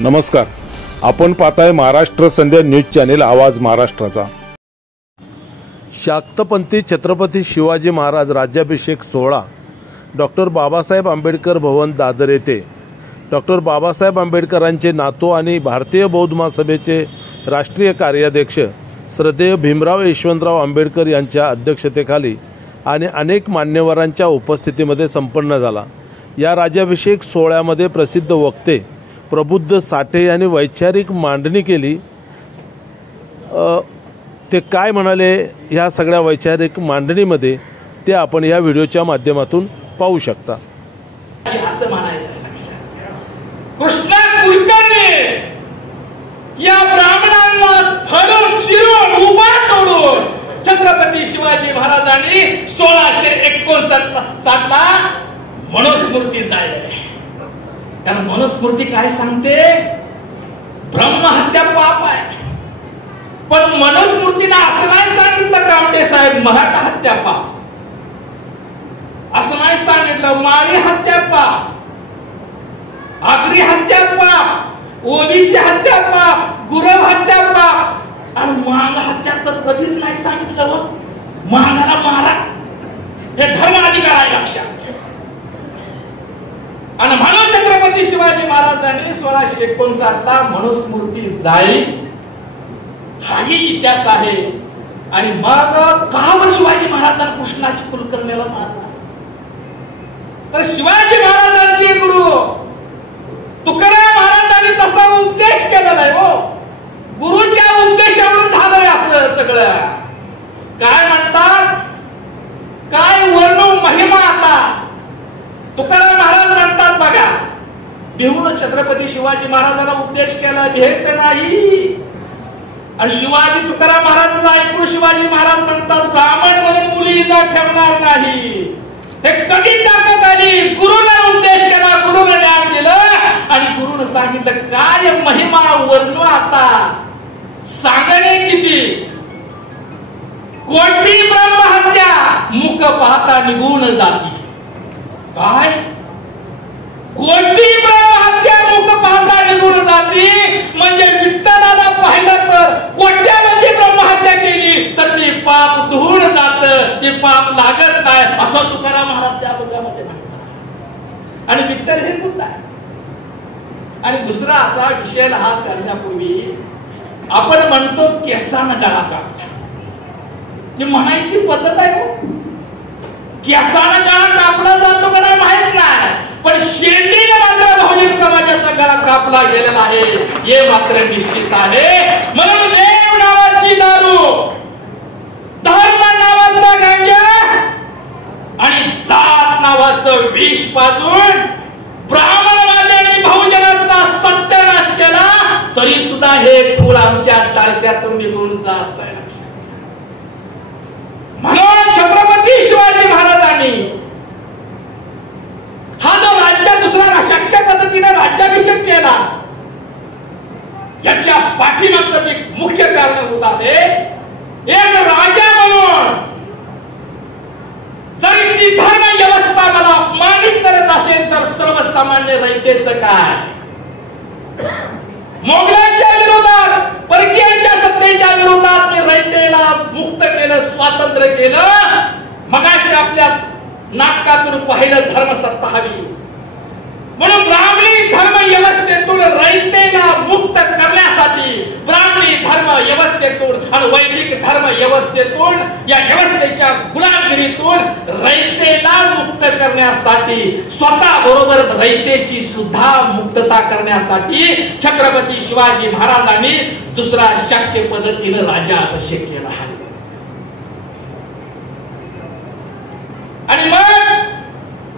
नमस्कार, आपण पाहताय महाराष्ट्र संध्या न्यूज चॅनेल आवाज महाराष्ट्राचा। शाक्तपंथी छत्रपती शिवाजी महाराज राज्याभिषेक सोहळा डॉक्टर बाबासाहेब आंबेडकर भवन दादर येथे डॉक्टर बाबासाहेब आंबेडकरांचे नातू आणि भारतीय बौद्ध महासभेचे राष्ट्रीय कार्याध्यक्ष श्रद्धेय भीमराव यशवंतराव आंबेडकर यांच्या अध्यक्षतेखाली आणि अनेक मान्यवरांच्या उपस्थितीमध्ये संपन्न झाला। या राज्याभिषेक सोहळ्यामध्ये प्रसिद्ध वक्ते प्रबुद्ध साठे यांनी वैचारिक मांडणी केली। ते काय म्हणाले या सगळ्या वैचारिक मांडणीमध्ये ते आपण या व्हिडिओच्या माध्यमातून पाहू शकता। असं म्हणायचं कृष्णा कुलकर्णी या ब्राह्मणांना फडून चिरून उभा तोडून छत्रपती शिवाजी महाराजांनी 1659 ला मनुस्मृती जाळली। कारण मनुस्मृती काय सांगते? ब्रह्महत्या पाप आहे, पण मनुस्मृतीने असं नाही सांगितलं कामटे साहेब मराठा हत्या पाप, असं नाही सांगितलं माळी हत्या पाप, आगरी हत्या पाप, ओबीसी हत्या पाप, गुरव हत्या पाप, आणि मांग हत्या तर कधीच नाही सांगितलं। मांगाला मारा हे धर्म अधिकार आहे लक्षात। आणि म्हणून छत्रपती शिवाजी महाराजांनी 1659 ला मनुस्मृती जाळली, हाही इतिहास आहे। आणि मग का शिवाजी महाराजांना कृष्णाची कुलकर्णीला मारला? तर शिवाजी महाराजांचे गुरु तुकाराम महाराजांनी तसा उपदेश केला नाही हो। गुरुच्या उपदेशावरून झालंय असं सगळं। काय म्हणतात, काय वर्णू महिमा आता तुकाराम महाराज म्हणतात बघा, भिवून छत्रपती शिवाजी महाराजांना उपदेश केला, भेटच नाही। आणि शिवाजी तुकाराम महाराजांचा ऐकून शिवाजी महाराज म्हणतात ब्राह्मण म्हणून मुलीचा ठेवणार नाही। हे कधी ताकद आली? गुरुने उपदेश केला, गुरुने ज्ञान दिलं आणि गुरुने सांगितलं काय महिमा वर्णू आता सांगणे किती। कोटी ब्रह्महत्या मुख पाहता निघून जाती। काय कोटी ब्रह्महत्या मुख पाहता निघून जाती? म्हणजे विठ्ठलाला पाहिलं तर कोट्यावधी ब्रह्महत्या केली तर ती पाप धुवून जात, ते पाप लागत नाही असं तुकाराम महाराज त्या बोलण्यामध्ये म्हणतात। आणि विठ्ठल हे मुद्दा आहे। आणि दुसरा असा विषय हात करण्यापूर्वी आपण म्हणतो केसानं गळा कापला, ही म्हणायची पद्धत आहे हो। केसानं गळा कापला जातो का नाही माहित नाही, पण शेंडीने मात्र बहुजन समाजाचा गळा कापला गेलेला आहे हे मात्र निश्चित आहे। म्हणून देव नावाची दारू, धर्म नावाचा गांजा आणि जात नावाचं विष पाजून ब्राह्मणवादी आणि बहुजनाचा सत्यानाश केला तरी सुद्धा हे फूल आमच्या टाळक्यातून निघून जात आहे। म्हणून छत्रपती शिवाजी महाराजांनी हा जो राज्यात दुसरा शक्य पद्धतीने राज्याभिषेक केला, याच्या पाठीमागचं जे मुख्य कारण होत आहे, एक राजा म्हणून जर ती धर्म व्यवस्था मला अपमानित करत असेल तर सर्वसामान्य रयतेचं काय? मोगलांच्या विरोधात, परकीयांच्या सत्तेच्या विरोधात मी रयतेला मुक्त केलं, स्वातंत्र्य केलं। मगाशी आपल्या नाटकातून पाहिलं धर्मसत्ता हवी, म्हणून ब्राह्मणी धर्म व्यवस्थेतून रयतेला मुक्त करण्यासाठी, ब्राह्मणी धर्म व्यवस्थेतून आणि वैदिक धर्म व्यवस्थेतून, या व्यवस्थेच्या गुलामगिरीतून रयतेला मुक्त करण्यासाठी, स्वतः बरोबर रयतेची सुद्धा मुक्तता करण्यासाठी छत्रपती शिवाजी महाराजांनी दुसरा शक्य पद्धतीने राज्याभिषेक केला आहे। आणि मग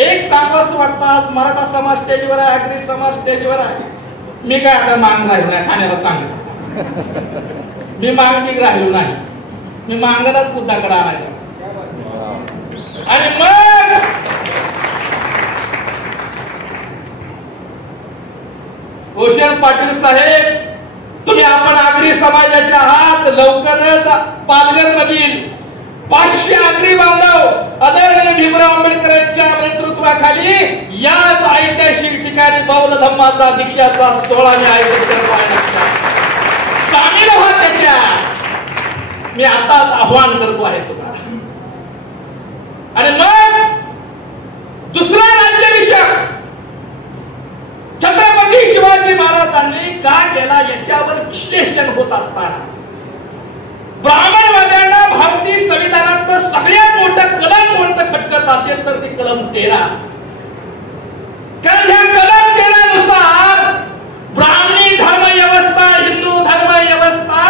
एक सांगावंसं वाटतं, मराठा समाज स्टेजवर आहे, आगरी समाज स्टेजवर आहे। मी काय आता मांग राहिलो नाही, ठाण्याला सांगितलं मी मागणी राहिलो नाही, मी मांगलाच मुद्दाकडे आणायचा। आणि मग भूषण पाटील साहेब, तुम्ही आपण आगरी समाजाचे आहात, लवकरच पालघर मधील 500 आगरी बांधव आदरणीय भीमराव आंबेडकरांच्या नेतृत्वाखाली याच ऐतिहासिक ठिकाणी बौद्ध धम्माचा दीक्षाचा सोहळा मी आयोजित करतो आहे. सामील व्हा त्याच्या. मी आताच आव्हान करतो आहे तुम्हाला. आणि मग दुसरा राज्याभिषेक छत्रपती शिवाजी महाराजांनी का केला याच्यावर विश्लेषण होत असताना ब्राह्मणवाद्यांना भारतीय संविधानात सगळ्यात मोठं कलम कोणतं खटकत असेल तर ते कलम 13. कारण ह्या कलम 13 नुसार ब्राह्मणी धर्म व्यवस्था, हिंदू धर्म व्यवस्था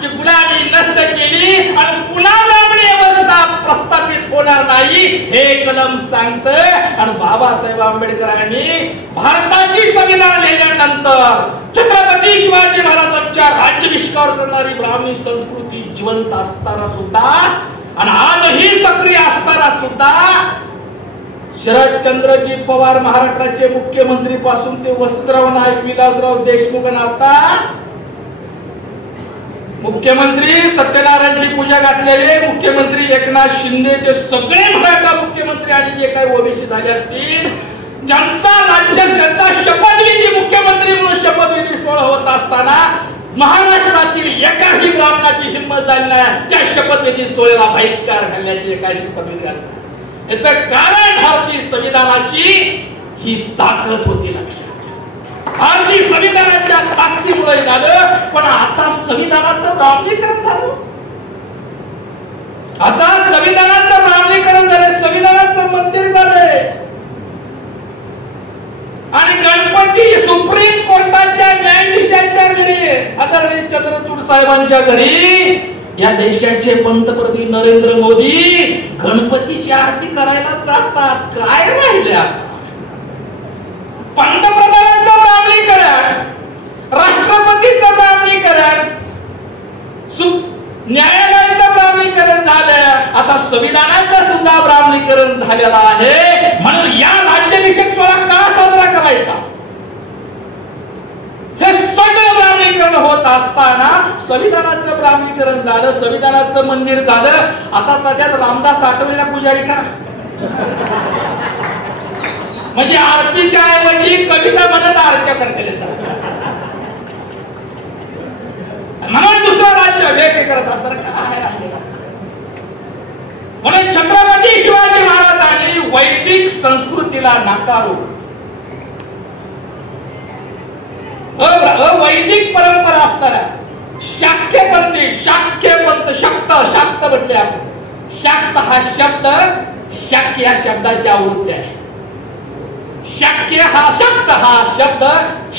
ची गुलामी नष्ट केली आणि पुन्हा ब्राह्मणी व्यवस्था प्रस्थापित होणार नाही हे कलम सांगतं. आणि बाबासाहेब आंबेडकरांनी भारताची संविधान लिहिल्यानंतर छत्रपती शिवाजी महाराजांच्या राज्याभिषेकावर करणारी ब्राह्मणी संस्कृती जिवंत असताना सुद्धा आणि आजही सक्रिय असताना सुद्धा शरदचंद्रजी पवार महाराष्ट्राचे मुख्यमंत्री पासून ते वसंतराव नाईक, विलासराव देशमुख आणि आता मुख्यमंत्री सत्यनारायणची पूजा घातलेले मुख्यमंत्री एकनाथ शिंदे ते सगळे मराठा मुख्यमंत्री आणि जे काही ओबीसी झाले असतील ज्यांचा राज्याचा शपथविधी मुख्यमंत्री म्हणून शपथविधी सोहळा होत असताना महाराष्ट्रातील एकाही ब्राह्मणाची हिंमत झाली नाही त्या शपथविधी सोहळ्याला बहिष्कार घालण्याची एका शपथविधी घालण्याची. याचं कारण भारतीय संविधानाची ही ताकद होती. लक्षात भारतीय संविधानाच्या ताकदीमुळे झालं. पण आता संविधानाचं ब्राह्मणीकरण झालं. आता संविधानाचं ब्राह्मणीकरण झालं. संविधानाचं मंदिर झालंय. आणि गणपती सुप्रीम कोर्टाच्या न्यायाधीशांच्या घरी आदरणीय चंद्रचूड साहेबांच्या घरी या देशाचे पंतप्रधान नरेंद्र मोदी गणपतीची आरती करायला जातात. काय राहिले आता? पंतप्रधानांचं ब्राह्मणीकरण, राष्ट्रपतीचं ब्राह्मणीकरण, न्यायालयाचं ब्राह्मणीकरण झालं. आता संविधानाचं सुद्धा ब्राह्मणीकरण झालेलं आहे. म्हणून या राज्याभिषेक सोहळा का साजरा करायचा? हे सगळं ब्राह्मणीकरण होत असताना संविधानाचं ब्राह्मणीकरण झालं, संविधानाचं मंदिर झालं. आता त्याच्यात रामदास आठवलेला पुजारी करा. म्हणजे आरतीच्या ऐवजी कविता म्हणत आरत्या करते. म्हणून दुसरं राज्य व्यक्त करत असताना काय राहिलेलं? म्हणून छत्रपती शिवाजी महाराजांनी वैदिक संस्कृतीला नाकारून अवैदिक परंपरा असताना शाक्यपंथी, शाक्यपंथ, शाक्त म्हटले आपण. शाक्त हा शब्द शाक्य या शब्दाची आवृत्ती आहे. शाक्य हा शब्द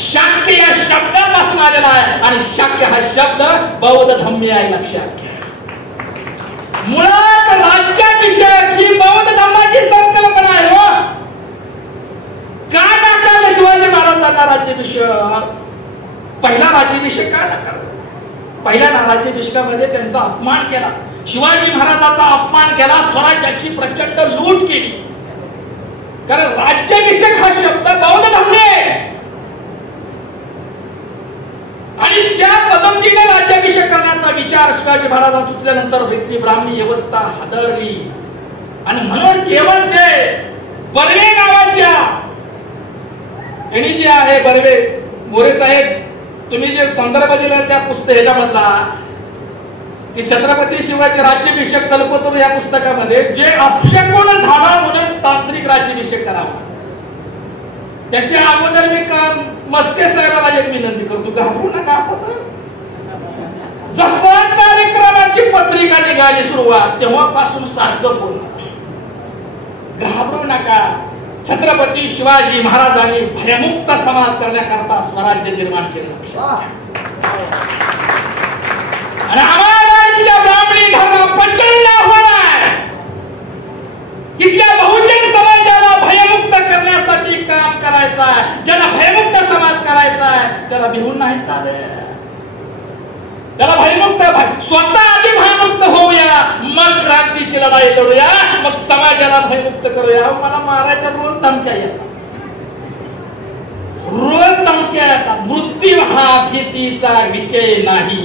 शाक्य या शब्दापासून आलेला आहे. आणि शाक्य हा शब्द बौद्ध धम्मी आहे. लक्षात घ्या. मुळात राज्याभिषेक ही बौद्ध धम्माची संकल्पना आहे. हो का नाकारलं शिवाजी महाराजांना राज्याभिषेक? पहिला राज्याभिषेक का नाकारला? पहिल्या राज्याभिषेकामध्ये त्यांचा अपमान केला. शिवाजी महाराजांचा अपमान केला. स्वराज्याची प्रचंड लूट केली. कारण राज्याभिषेक हा शब्द बौद्ध धम्मी आहे. आणि त्या पद्धतीने राज्याभिषेक करण्याचा विचार शिवाजी महाराजांना सुचल्यानंतर व्यक्ती ब्राह्मणी व्यवस्था हादरली. आणि म्हणून केवळ ते बर्वे नावाच्या यांनी जे आहे बर्वे मोरे साहेब तुम्ही जे संदर्भ दिला त्या पुस्तक ह्याच्यामधला की छत्रपती शिवाजी राज्याभिषेक कल्पतरू या पुस्तकामध्ये जे अपशकुन झाला म्हणून तांत्रिक राज्याभिषेक करावा. त्याच्या अगोदर मी मस्के साहेबांना एक विनंती करतो, घाबरू नका. जसा कार्यक्रमाची पत्रिका निघाली सुरुवात तेव्हापासून सारखं बोलणार, घाबरू नका. छत्रपती शिवाजी महाराजांनी भयमुक्त समाज करण्याकरता स्वराज्य निर्माण केलं. आणि आम्हाला इथल्या ब्राह्मणी धर्म प्रचंड आव्हान आहे. इथल्या बहुजन समाजाला भयमुक्त करण्यासाठी काम करायचं आहे. ज्याला भयमुक्त समाज करायचा आहे त्याला भिवून नाही चालेल. त्याला भयमुक्त स्वतः आधी भयमुक्त होऊया, मग क्रांतीची लढाई लढूया, मग समाजाला भयमुक्त करूया. मला मारायच्या रोज धमक्या येतात, रोज धमक्या येतात. मृत्यू हा भीतीचा विषय नाही.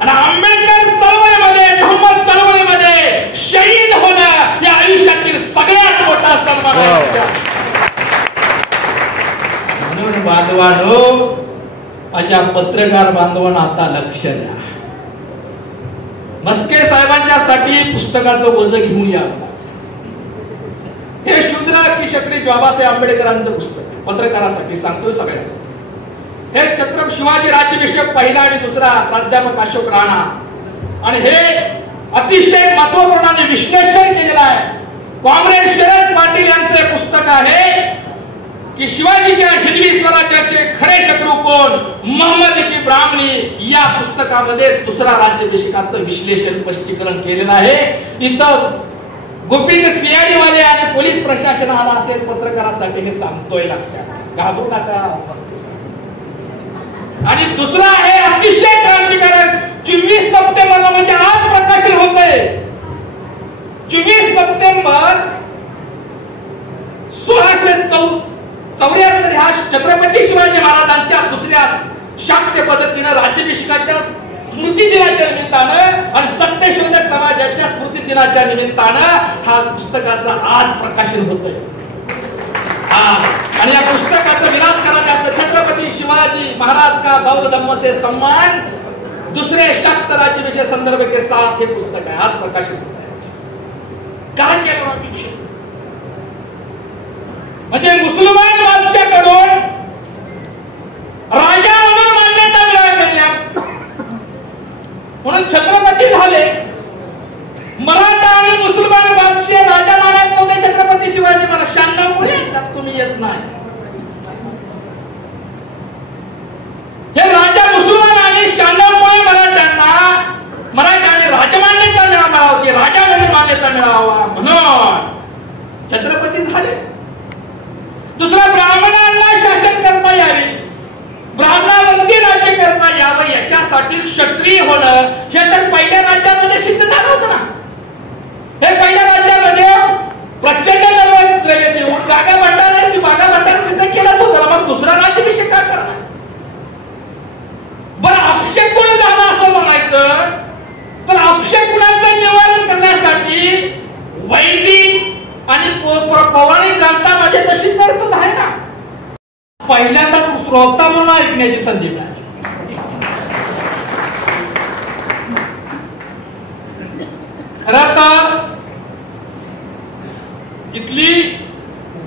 आणि आंबेडकर चळवळीमध्ये, धम्म चळवळीमध्ये आहे शहीद होणं या आयुष्यातील सगळ्यात मोठा सन्मान आहे. म्हणून बांधवांनो, माझ्या पत्रकार बांधवांना आता लक्ष द्या. मस्के साहेबांच्यासाठी पुस्तकाचं ओझं घेऊन या. हे शूद्र की क्षत्रिय बाबासाहेब आंबेडकरांचं पुस्तक आहे. पत्रकारासाठी सांगतोय सगळ्यांसाठी. हे छत्रपती शिवाजी राज्याभिषेक पहिला आणि दुसरा प्राध्यापक अशोक राणा आणि हे अतिशय महत्वपूर्ण विश्लेषण केलेलं आहे कॉम्रेड शरद पाटील यांचे पुस्तक आहे की शिवाजीच्या हिंदवी स्वराज्याचे खरे शत्रू कोण, मोहम्मद की ब्राह्मणी. या पुस्तकामध्ये दुसरा राज्याभिषेकाचं विश्लेषण स्पष्टीकरण केलेलं आहे. इथं गोपीन सियाडीवाले आणि पोलीस प्रशासन आला असेल पत्रकारासाठी हे सांगतोय, लक्षात घाबरू नका. आणि दुसरा आहे अतिशय क्रांतिकारक 24 सप्टेंबरला म्हणजे आज प्रकाशन होत आहे. 24 सप्टेंबर 1674 ह्या छत्रपती शिवाजी महाराजांच्या दुसऱ्या शाक्य पद्धतीने राज्याभिषेकाच्या स्मृती दिनाच्या निमित्तानं आणि सत्यशोधक समाजाच्या स्मृती दिनाच्या निमित्तानं हा पुस्तकाचं आज प्रकाशन होतंय. आणि या पुस्तकाचं विलास करा छत्रपती शिवाजी महाराज का बौद्ध धम्म से सम्मान दुसरे शाक्त राज्याभिषेक संदर्भ के साथ हे पुस्तक आहे आज प्रकाशित होत आहे. काय केलं म्हणजे मुसलमान बादशाहकडून राजा म्हणून मान्यता मिळाली म्हणून छत्रपती झाले. मराठा आणि मुसलमान बादशाह राजा मानत नव्हते छत्रपती शिवाजी महाराज. 96 मुळे येतात, तुम्ही येत नाही. हे राजा मुसलमान आणि 96 मुळे मराठ्याने राजमान्यता मिळावी, राजा म्हणून मान्यता मिळावा म्हणून छत्रपती झाले. दुसरा ब्राह्मणांना शासन करता यावे, ब्राह्मणावरती राज्य करता यावं याच्यासाठी क्षत्रिय होणं हे तर पहिल्या राज्यामध्ये सिद्ध झालं होतं ना. हे पहिल्या राज्यामध्ये प्रचंड द्रव्य देऊन बागा भंडारा सिद्ध केलं होतं. मग दुसरा राज्याभिषेक का करणार? बरं अभिषेक कोण झाला असं म्हणायचं तर अभिषेक गुणांचं निवारण करण्यासाठी वैदिक आणि पौराणिक ग्रंथामध्ये तशी तरतूद आहे ना. पहिल्यांदाच श्रोता म्हणून ऐकण्याची संधी मिळाली. खरं तर इथली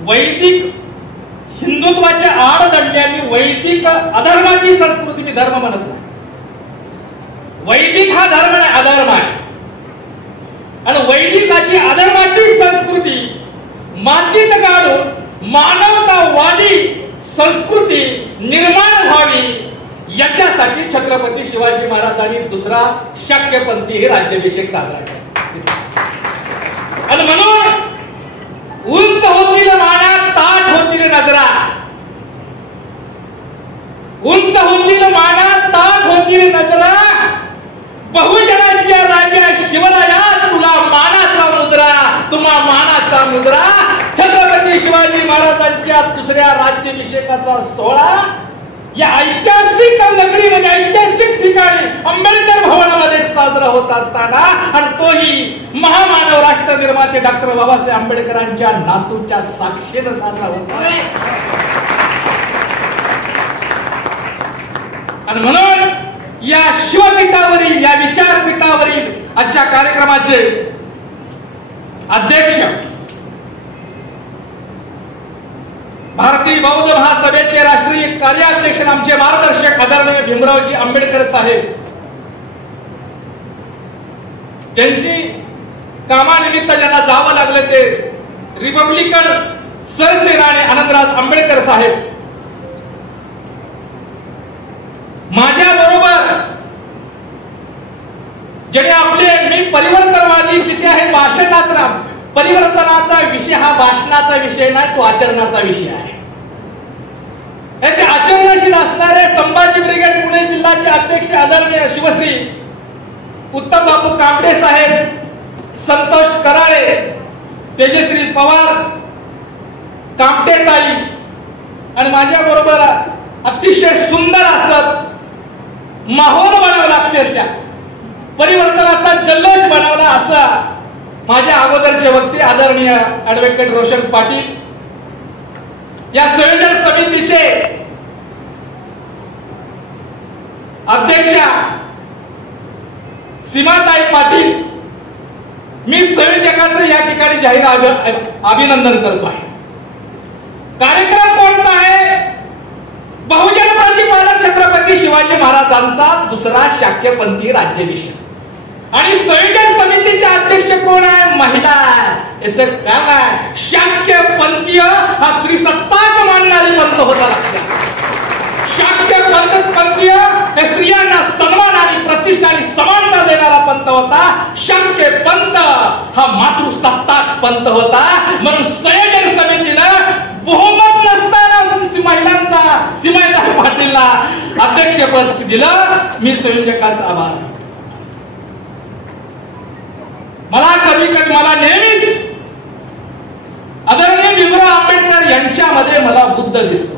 वैदिक हिंदुत्वाच्या आडदंड्याने वैदिक अधर्माची संस्कृती, मी धर्म म्हणत नाही, वैदिक हा धर्म नाही अधर्म आहे. आणि वैदिकाची अधर्माची संस्कृती मातीत काढून मानवतावादी संस्कृती निर्माण व्हावी याच्यासाठी छत्रपती शिवाजी महाराजांनी दुसरा शाक्यपंथी हे राज्याभिषेक साजरा केला. आणि म्हणून उंच होतील माना, ताठ होतील नजरा, उंच होतील माना, ताठ होतील नजरा, बहुजनांच्या राजा शिवराया तुला मानाचा मुद्रा, तुम्हा मानाचा मुद्रा. छत्रपती शिवाजी महाराजांच्या दुसऱ्या राज्याभिषेकाचा सोहळा या ऐतिहासिक नगरीमध्ये ऐतिहासिक ठिकाणी आंबेडकर भवनामध्ये साजरा होत असताना आणि तोही महामानव राष्ट्र निर्माते डॉक्टर बाबासाहेब आंबेडकरांच्या नातूच्या साक्षीने साजरा होतोय. आणि म्हणून या शिवपीठावरील या विचारपीठावरील आजच्या कार्यक्रमाचे अध्यक्ष भारतीय बौद्ध महासभेचे राष्ट्रीय कार्याध्यक्ष आमचे मार्गदर्शक आदरणीय भीमरावजी आंबेडकर साहेब, ज्यांची कामानिमित्त ज्यांना जावं लागलं ते रिपब्लिकन सरसेनानी आनंदराज आंबेडकर साहेब, माझ्या बरोबर ज्याने आपले मी परिवर्तनवादी किती आहे भाषणाचा परिवर्तनाचा विषय हा भाषणाचा विषय नाही, तो आचरणाचा विषय आहे. ते आचरणशील असणारे संभाजी ब्रिगेड पुणे जिल्ह्याचे अध्यक्ष आदरणीय शिवश्री उत्तम बापू कांबळे साहेब, संतोष कराळे, तेजश्री पवार, कामटेताई आणि माझ्या बरोबर अतिशय सुंदर असत माहोल बनवला, अक्षरशः परिवर्तनाचा जल्लोष बनवला असा माझ्या अगोदरचे वक्ते आदरणीय ऍडव्होकेट रोशन पाटील, या संयोजन समितीचे अध्यक्षा सीमाताई पाटील, मी संयोजकांचं या ठिकाणी जाहीर अभिनंदन करतो आहे. कार्यक्रम कोणता आहे? बहुजन प्रतिपादक छत्रपती शिवाजी महाराजांचा दुसरा शाक्यपंथी राज्याभिषेक. आणि संयोजन समितीचे अध्यक्ष कोण आहे? महिला. याचं काम आहे शाक्यपंथीय हा स्त्री सत्ताक मानणारी पंथ होता. लक्षात, शाक्यपंथीय हे स्त्रियांना सन्मान आणि प्रतिष्ठा आणि समानता देणारा पंथ होता. शाक्य पंथ हा मातृसत्ताक पंथ होता. म्हणून संयोजन समितीनं बहुमत नसताना महिलांचा सीमाताई पाटीलला अध्यक्षपद दिलं. मी संयोजकांचा आभार. मला नेहमीच आदरणीय भीमराव आंबेडकर यांच्यामध्ये मला बुद्ध दिसतो.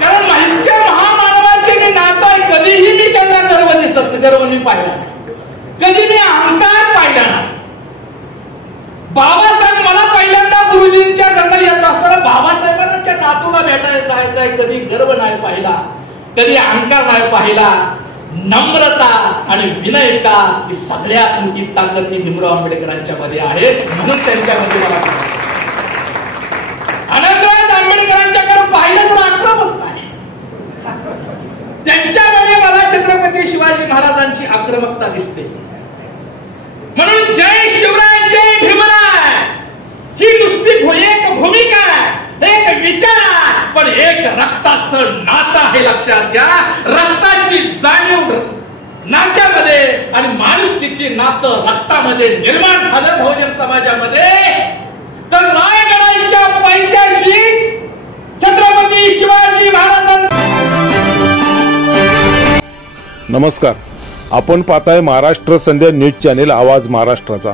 कारण इतक्या महामानवाचे नातं आहे, कधीही मी त्यांना गर्व नाही पाहिला, कधी मी अहंकार पाहिला नाही. बाबासाहेब मला पहिल्यांदा गुरुजींच्या जंगल येत असताना बाबासाहेबांच्या नातूला भेटायला जायचं आहे, कधी गर्व नाही पाहिला, कधी अहंकार नाही पाहिला. नम्रता आणि विनयता ही सगळ्यात मोठी ताकद ही भीमराव आंबेडकरांच्या मध्ये आहे. म्हणून त्यांच्यामध्ये मला आनंदराज आंबेडकरांच्याकडे पाहिलं तर आक्रमक नाही, त्यांच्यामध्ये मला छत्रपती शिवाजी महाराजांची आक्रमकता दिसते. म्हणून जय शिवराय जय भीमराय ही नुसती एक भूमिका, एक विचार, पण एक रक्ताचं नातं आहे. लक्षात घ्या, रक्ताची जाणीव नात्यामध्ये आणि माणुसकीची नातं रक्तामध्ये निर्माण झालं बहुजन समाजामध्ये. तर रायगडाच्या पायथ्याशी छत्रपती शिवाजी महाराजांचा. नमस्कार, आपण पाहताय महाराष्ट्र संध्या न्यूज चॅनेल, आवाज महाराष्ट्राचा.